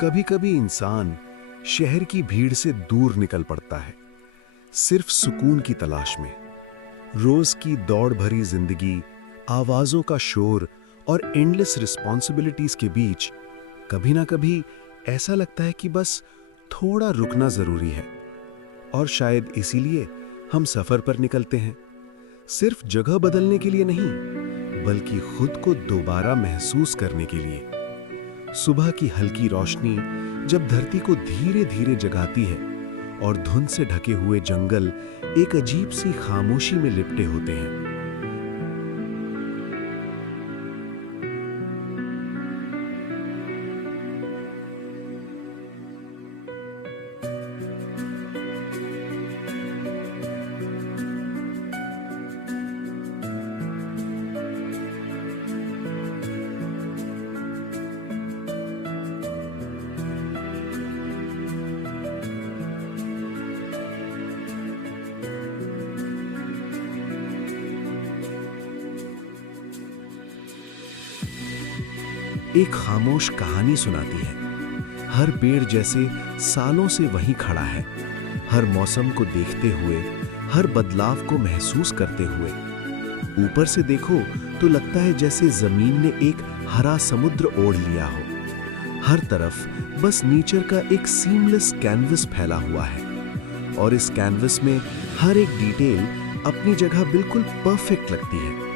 कभी-कभी इंसान शहर की भीड़ से दूर निकल पड़ता है, सिर्फ सुकून की तलाश में। रोज की दौड़ भरी जिंदगी, आवाजों का शोर और एंडलेस रिस्पॉन्सिबिलिटीज के बीच कभी ना कभी ऐसा लगता है कि बस थोड़ा रुकना जरूरी है। और शायद इसीलिए हम सफर पर निकलते हैं, सिर्फ जगह बदलने के लिए नहीं, बल्कि खुद को दोबारा महसूस करने के लिए। सुबह की हल्की रोशनी जब धरती को धीरे धीरे जगाती है और धुंध से ढके हुए जंगल एक अजीब सी खामोशी में लिपटे होते हैं। एक खामोश कहानी सुनाती है, हर पेड़ जैसे सालों से वहीं खड़ा है, हर मौसम को देखते हुए, हर बदलाव को महसूस करते हुए। ऊपर से देखो तो लगता है जैसे जमीन ने एक हरा समुद्र ओढ़ लिया हो। हर तरफ बस नेचर का एक सीमलेस कैनवस फैला हुआ है और इस कैनवस में हर एक डिटेल अपनी जगह बिल्कुल परफेक्ट लगती है।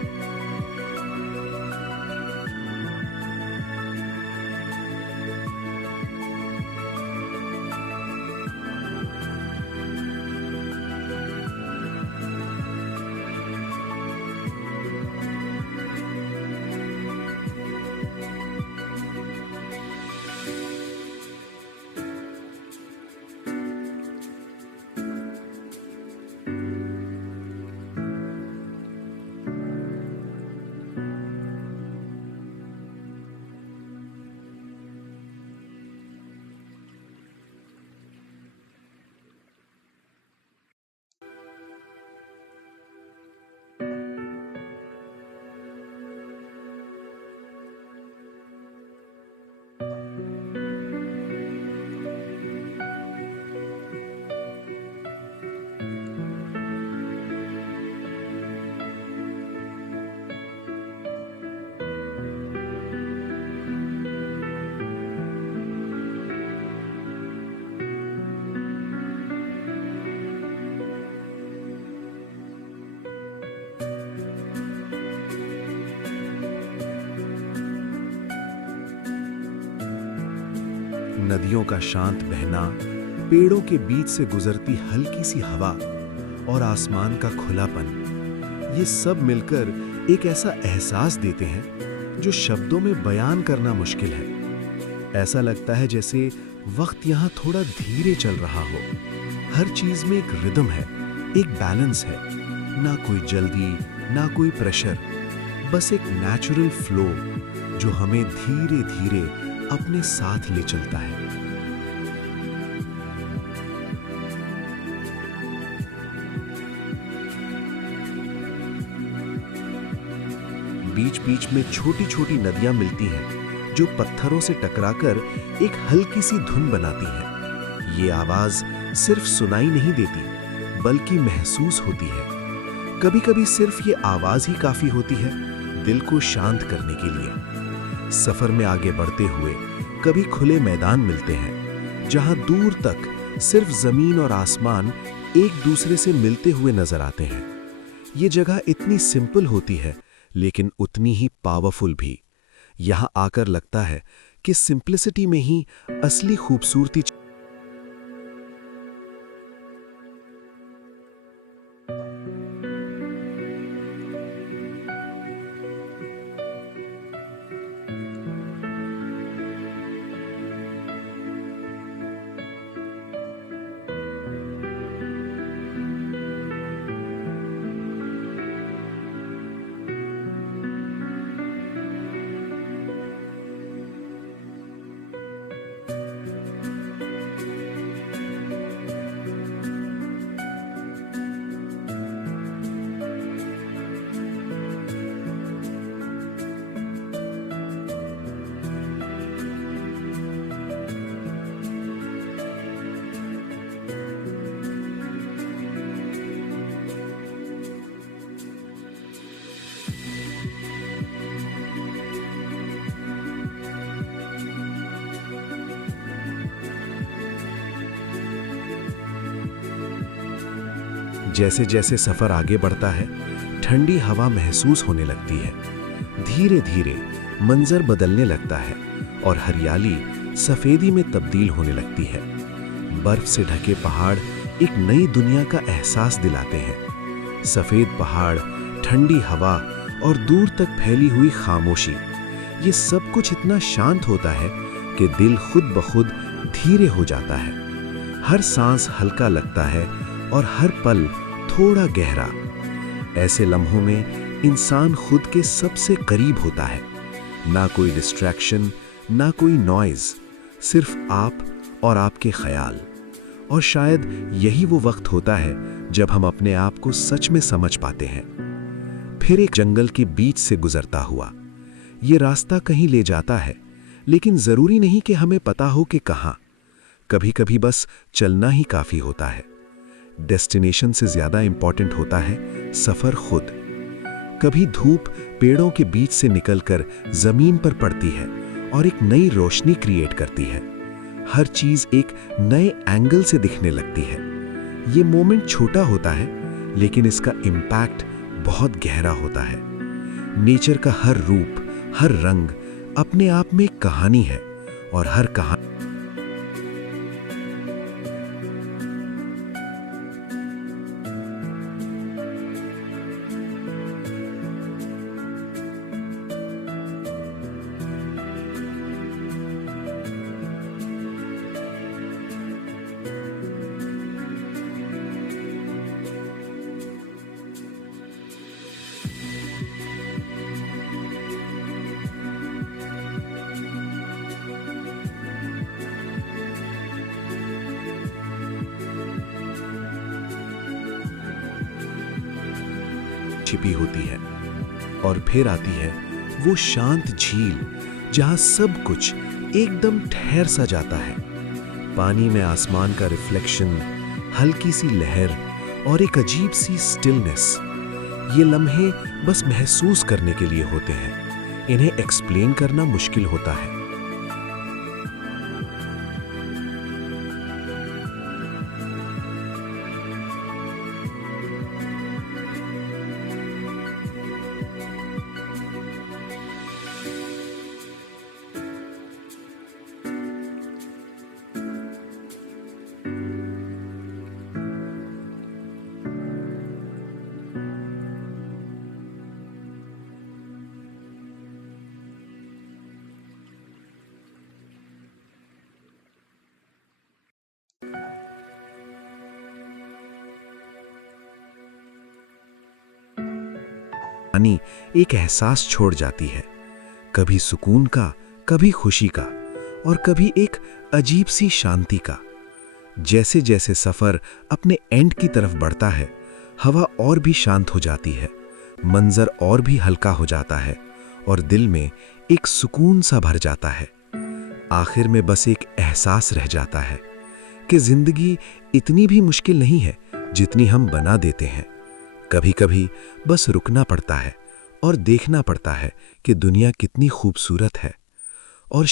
नदियों का शांत बहना, पेड़ों के बीच से गुजरती हल्की सी हवा और आसमान का खुलापन, ये सब मिलकर एक ऐसा एहसास देते हैं जो शब्दों में बयान करना मुश्किल है। ऐसा लगता है जैसे वक्त यहाँ थोड़ा धीरे चल रहा हो। हर चीज में एक रिदम है, एक बैलेंस है, ना कोई जल्दी, ना कोई प्रेशर, बस एक नेचुरल फ्लो जो हमें धीरे धीरे अपने साथ ले चलता है। बीच बीच में छोटी छोटी नदियां मिलती हैं जो पत्थरों से टकराकर एक हल्की सी धुन बनाती हैं। ये आवाज सिर्फ सुनाई नहीं देती, बल्कि महसूस होती है। कभी-कभी सिर्फ ये आवाज ही काफी होती है दिल को शांत करने के लिए। सफर में आगे बढ़ते हुए कभी खुले मैदान मिलते हैं जहां दूर तक सिर्फ जमीन और आसमान एक दूसरे से मिलते हुए नजर आते हैं। ये जगह इतनी सिंपल होती है लेकिन उतनी ही पावरफुल भी। यहां आकर लगता है कि सिंप्लिसिटी में ही असली खूबसूरती जैसे जैसे सफर आगे बढ़ता है, ठंडी हवा महसूस होने लगती है। धीरे धीरे मंजर बदलने लगता है और हरियाली सफेदी में तब्दील होने लगती है। बर्फ से ढके पहाड़ एक नई दुनिया का एहसास दिलाते हैं। सफेद पहाड़, ठंडी हवा और दूर तक फैली हुई खामोशी, ये सब कुछ इतना शांत होता है कि दिल खुद ब खुद धीरे हो जाता है। हर सांस हल्का लगता है और हर पल थोड़ा गहरा। ऐसे लम्हों में इंसान खुद के सबसे करीब होता है। ना कोई डिस्ट्रैक्शन, ना कोई नॉइज, सिर्फ आप और आपके ख्याल। और शायद यही वो वक्त होता है जब हम अपने आप को सच में समझ पाते हैं। फिर एक जंगल के बीच से गुजरता हुआ ये रास्ता कहीं ले जाता है, लेकिन जरूरी नहीं कि हमें पता हो कि कहाँ। कभी कभी बस चलना ही काफी होता है। डेस्टिनेशन से ज्यादा इंपॉर्टेंट होता है सफर खुद। कभी धूप पेड़ों के बीच से निकलकर जमीन पर पड़ती है और एक नई रोशनी क्रिएट करती है। हर चीज एक नए एंगल से दिखने लगती है। ये मोमेंट छोटा होता है, लेकिन इसका इम्पैक्ट बहुत गहरा होता है। नेचर का हर रूप, हर रंग अपने आप में एक कहानी है, और हर कहानी छिपी होती है। और फिर आती है वो शांत झील, जहां सब कुछ एकदम ठहर सा जाता है। पानी में आसमान का रिफ्लेक्शन, हल्की सी लहर और एक अजीब सी स्टिलनेस। ये लम्हे बस महसूस करने के लिए होते हैं। इन्हें एक्सप्लेन करना मुश्किल होता है। कहानी एक एहसास छोड़ जाती है, कभी सुकून का, कभी खुशी का, और कभी एक अजीब सी शांति का। जैसे जैसे सफर अपने एंड की तरफ बढ़ता है, हवा और भी शांत हो जाती है, मंजर और भी हल्का हो जाता है, और दिल में एक सुकून सा भर जाता है। आखिर में बस एक एहसास रह जाता है कि जिंदगी इतनी भी मुश्किल नहीं है जितनी हम बना देते हैं। कभी कभी बस रुकना पड़ता है और देखना पड़ता है कि दुनिया कितनी खूबसूरत है।